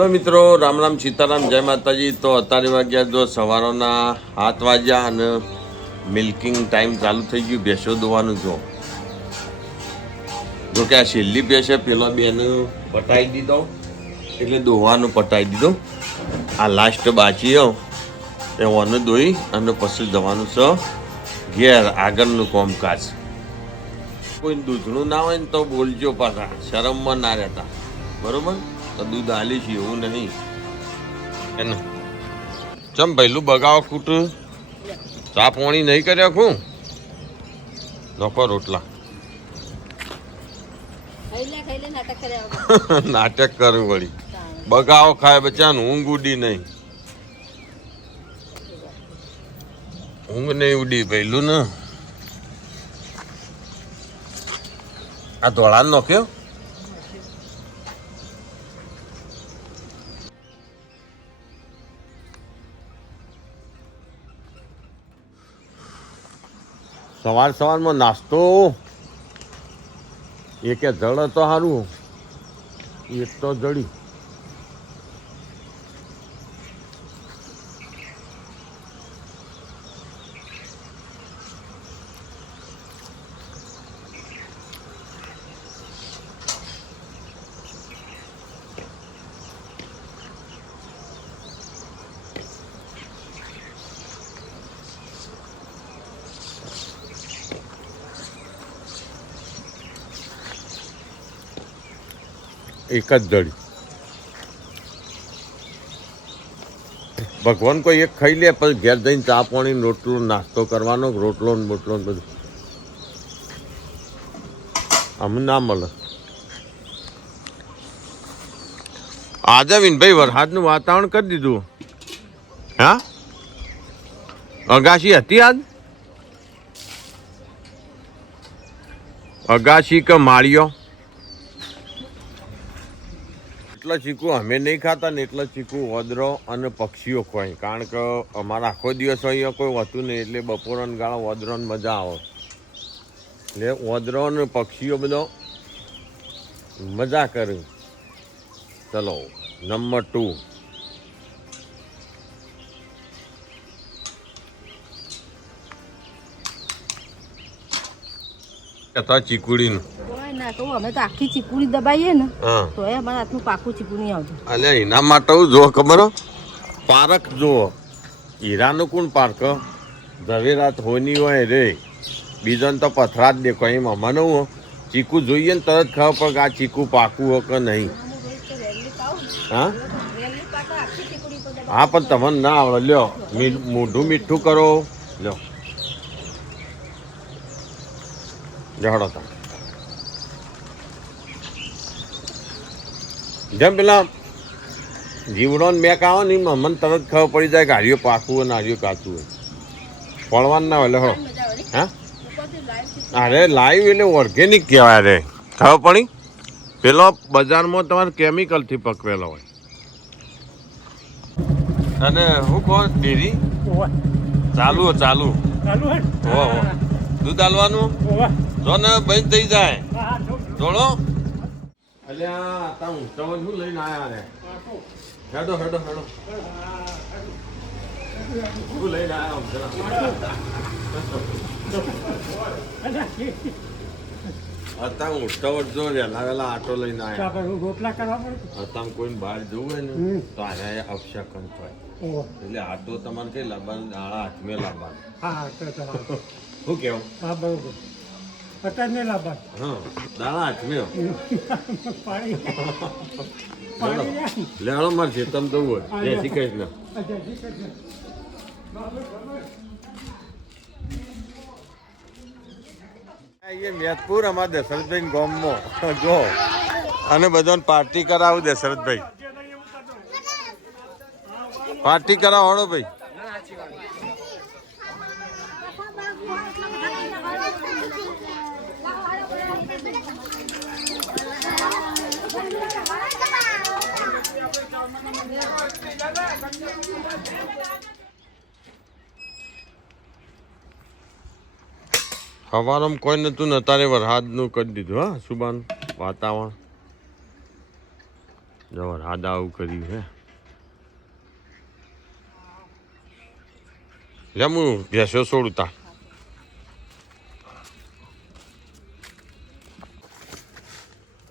Hello મિત્રો, રામ રામ સીતારામ, જય માતાજી. તો અત્યારે વાગ્યા જો સવારના 7 વાગ્યા અને મિલ્કિંગ ટાઈમ ચાલુ થઈ ગયું. ભેંસો દોવાનું જો કે આ છેલ્લી ભેંસે પેલા બેન પટાઈ દીધો એટલે દોવાનું પટાઈ દીધો. આ લાસ્ટ બાકી એ ઓને દોઈ અને પછી જવાનું છે ઘેર આગળનું કામકાજ. કોઈ દૂધનું ના હોય ને તો બોલજો, પાછા શરમમાં ના રહેતા, બરોબર? તો દૂધ આલી છે એવું નહીં એને ચમ પહેલું બગાવો કૂટ ચા પાણી નહીં કર્યા ખું નકો રોટલા નાટક કરવું વળી બગાવો ખાય બચ્ચાનું ઊંઘ ઉડી નહીં, ઊંઘ નહીં ઉડી પહેલું ને આ ધોળા નોખ્યો. સવાર સવારમાં નાસ્તો એ કે જળ તો સારું એક તો જડી. એક જ જડી. ભગવાન કોઈ એક ખાઈ લે પછી ઘેર જઈને ચા પાણી રોટલો નાસ્તો કરવાનો, રોટલો ને બોટલો ને બધું અમને ના મળે. આજે વિનભાઈ વરસાદનું વાતાવરણ કરી દીધું. હા, અગાશી હતી આજ? અગાશી કે માળીઓ? એટલા ચીકુ અમે નહીં ખાતા ને એટલા ચીકુ ઓદરો અને પક્ષીઓ ખોય, કારણ કે અમારા આખો દિવસ અહીંયા કોઈ હોતું નહીં એટલે બપોરને ગાળો ઓદરોને મજા આવે એટલે ઓદરો અને પક્ષીઓ બધો મજા કરે. ચલો નંબર 2 કથા ચીકુડીનું અમે તો આખી ચીકુડી દબાઈએ ને તો એ અમારા હાથનું પાકું ચીકુ નહીં આવતું. અલ્યા એના માટે જો ખબર પારક જુઓ, હીરાનું કોણ પાર્ક ઝવેરાત હોની હોય રે, બીજાને તો પથરા જ દેખો. એમ અમારે ચીકુ જોઈએ ને તરત ખબર પડે કે આ ચીકુ પાકું હોય કે નહીં. હા હા, પણ તમને ના આવડે. લ્યો મોઢું મીઠું કરો, લ્યો જહડો તા. જેમ પેલા જીવડો ને મેક આવો ને મને તરત ખબર પડી જાય કે હારીઓ પાકું હોય ને હારીઓ કાચું હોય. પડવાનું ના હોય. હો હા, અરે લાઈવ એટલે ઓર્ગેનિક કહેવાય. રે ખબર પડી? પેલો બજારમાં તમારે કેમિકલથી પકવેલો હોય. અને હું કહો ડેરી ચાલુ ચાલુ હો દૂધ આલવાનું જો ને બંધ થઈ જાય થોડો. અલ્યા તા ઊંચા શું લઈને આયા રે? હેડો હેડો હેડો શું લઈને આયા? ઊંચા જો વહેલા વહેલા આટો લઈને આયા. રોટલા કરવા પડે. અત્યારે કોઈ બહાર જવું હોય ને તો આને અપશકન થાય એટલે આટો તમારે કઈ લાવવાનું, દાણા હાથમે લાવવાનું. શું કેવું? હા બરોબર. અત્યારે લાવવાનું. હા, દાણા હાથમે લેવાડો મારે છે તમે જવું હોય જય શ્રી કૃષ્ણ. મેદપુર અમારા દશરથભાઈ ગામમાં જો અને બધાને પાર્ટી કરાવું. દશરથભાઈ પાર્ટી કરાવો ભાઈ. સવારમાં કોઈ નતું ને અત્યારે વરસાદનું કરી દીધું. હા સુબાન વાતાવરણ જો વરસાદ આવું કર્યું હે લે હું ભેંસો છોડતા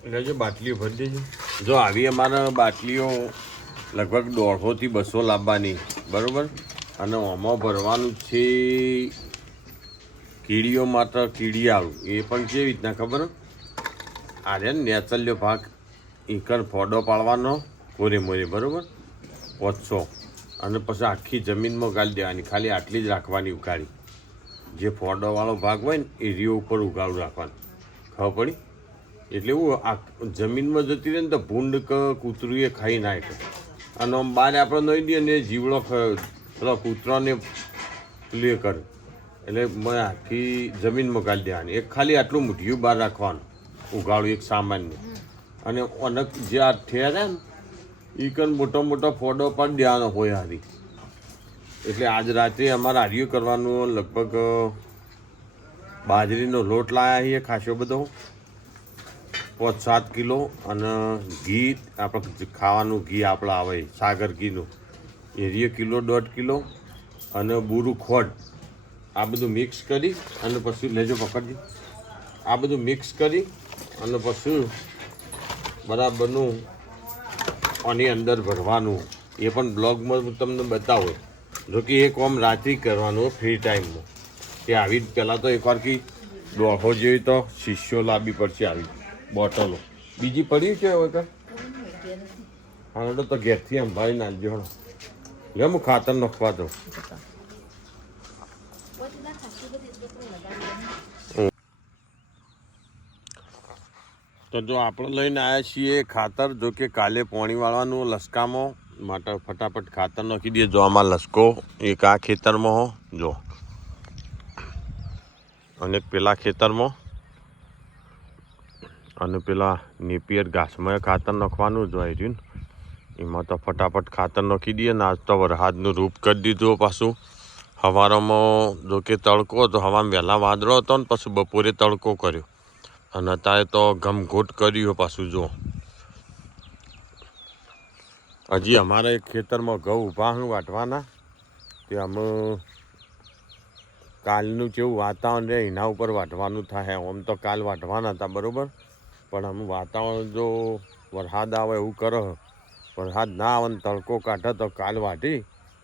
એટલે જો બાટલીઓ ભરી દેજો જો આવી અમારે બાટલીઓ લગભગ 150 થી 200 લાવવાની બરાબર અને આમાં ભરવાનું છે કીડીઓ માટે કીડિયાળું એ પણ કેવી રીતના ખબર આરે નેચરલ્યો ભાગ ઈકર ફોડો પાડવાનો મોરે મોરે બરાબર 500 અને પછી આખી જમીનમાં ગાળી દેવાની ખાલી આટલી જ રાખવાની ઉકાળી જે ફોડોવાળો ભાગ હોય ને એ રીઓ ઉપર ઉગાડું રાખવાનું ખબર પડી એટલે એવું આ જમીનમાં જતી રહે ને તો ભૂંડ કે કૂતરું એ ખાઈ નાખે અને આમ બહાર આપણે નહીં દઈએ ને જીવડો પેલો કૂતરાને પ્લે કરે એટલે મેં આખી જમીનમાં ગાળી દેવાની એક ખાલી આટલું મુઠ્ઠીયું બહાર રાખવાનું ઉગાડું એક સામાન્ય અને અનક જે આ ઠેરે ને એ કન મોટો મોટો ફોડો પણ દેવાનો હોય હારી એટલે આજ રાત્રે અમારે હાર્યું કરવાનું લગભગ બાજરીનો લોટ લાવ્યા છીએ ખાસો બધો 5-7 કિલો અને ઘી આપણે ખાવાનું ઘી આપણે આવે સાગર ઘીનું એ 1 કિલો 1.5 કિલો અને બુરું ખોટ આ બધું મિક્સ કરી અને પછી લેજો પકડજી આ બધું મિક્સ કરી અને પછી બરાબરનું આની અંદર ભરવાનું એ પણ બ્લોગમાં હું તમને બતાવું જો કે એક ઓમ રાત્રિ કરવાનું ફ્રી ટાઈમમાં કે આવી પહેલાં તો એકવાર કે 150 જેવી તો શીશીઓ લાવવી પડશે આવી બોટલો બીજી પડી છે હવે હા તો ઘેરથી અંભાળી નાખજો હણો લે હું ખાતર નાખવા દઉં તો જો આપણે લઈને આવ્યા છીએ ખાતર જો કે કાલે પાણી વાળવાનું લસકામાં માટે ફટાફટ ખાતર નાખી દઈએ જો આમાં લસકો એક આ ખેતરમાં હો જો અને પેલા ખેતરમાં અને પેલા નેપિયર ઘાસમાં ખાતર નાખવાનું જ હોય રહ્યું ને એમાં તો ફટાફટ ખાતર નાખી દઈએ ને આજ તો વરસાદનું રૂપ કરી દીધું પાછું સવારમાં જો કે તડકો તો હવામાં વહેલા વાદળો હતો ને પછી બપોરે તડકો કર્યો અને અત્યારે તો ઘમઘોટ કર્યું પાછું જો હજી અમારા એક ખેતરમાં ઘઉં ઊભા વાટવાના તે અમે કાલનું જેવું વાતાવરણ રહે એના ઉપર વાટવાનું થાય આમ તો કાલ વાટવાના હતા બરાબર પણ આમ વાતાવરણ જો વરસાદ આવે એવું કરે વરસાદ ના આવે ને તડકો કાઢે તો કાલ વાટી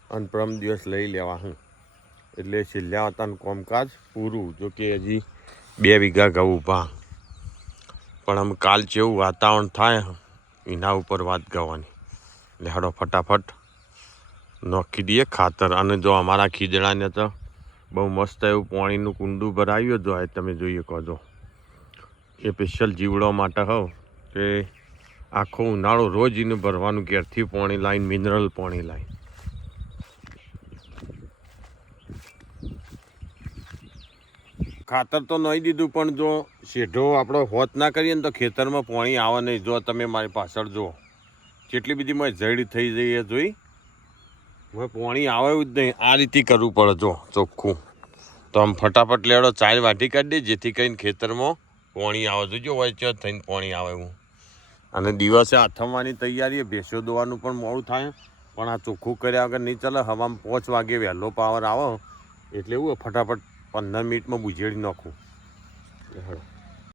અને પરમ દિવસ લઈ લેવા હું એટલે છેલ્લા હતાનું કામકાજ પૂરું જો કે હજી 2 વીઘા ઘઉં ઊભા પણ આમ કાલ જેવું વાતાવરણ થાય એના ઉપર વાત ગાવાની એટલે હાડો ફટાફટ નાખી દઈએ ખાતર અને જો અમારા ખીજડાને તો બહુ મસ્ત એવું પાણીનું કુંડું ભરાયું જો તમે જોઈએ કહો જો એ સ્પેશિયલ જીવડો માટે હોવ કે આખો ઉનાળો રોજ એને ભરવાનું ઘેરથી પાણી લાવીને મિનરલ પાણી લાવી ખાતર તો નહીં દીધું પણ જો શેઢો આપણે હોત ના કરીએ ને તો ખેતરમાં પાણી આવે નહીં જો તમે મારી પાછળ જુઓ કેટલી બધી મેં જડ થઈ જઈએ જોઈ હવે પાણી આવે જ નહીં આ રીતે કરવું પડે જો ચોખ્ખું તો આમ ફટાફટ લેવડો 4 વાટી કાઢી દે જેથી કરીને ખેતરમાં પાણી આવે જોજો હોય થઈને પાણી આવે એવું અને દિવસે આથમવાની તૈયારી ભેંસો દોવાનું પણ મોડું થાય પણ આ ચોખ્ખું કર્યા વગર નહીં ચાલે હવામાં 5 વાગે વહેલો પાવર આવે એટલે એવું ફટાફટ 15 મિનિટમાં બુજેડી નાખું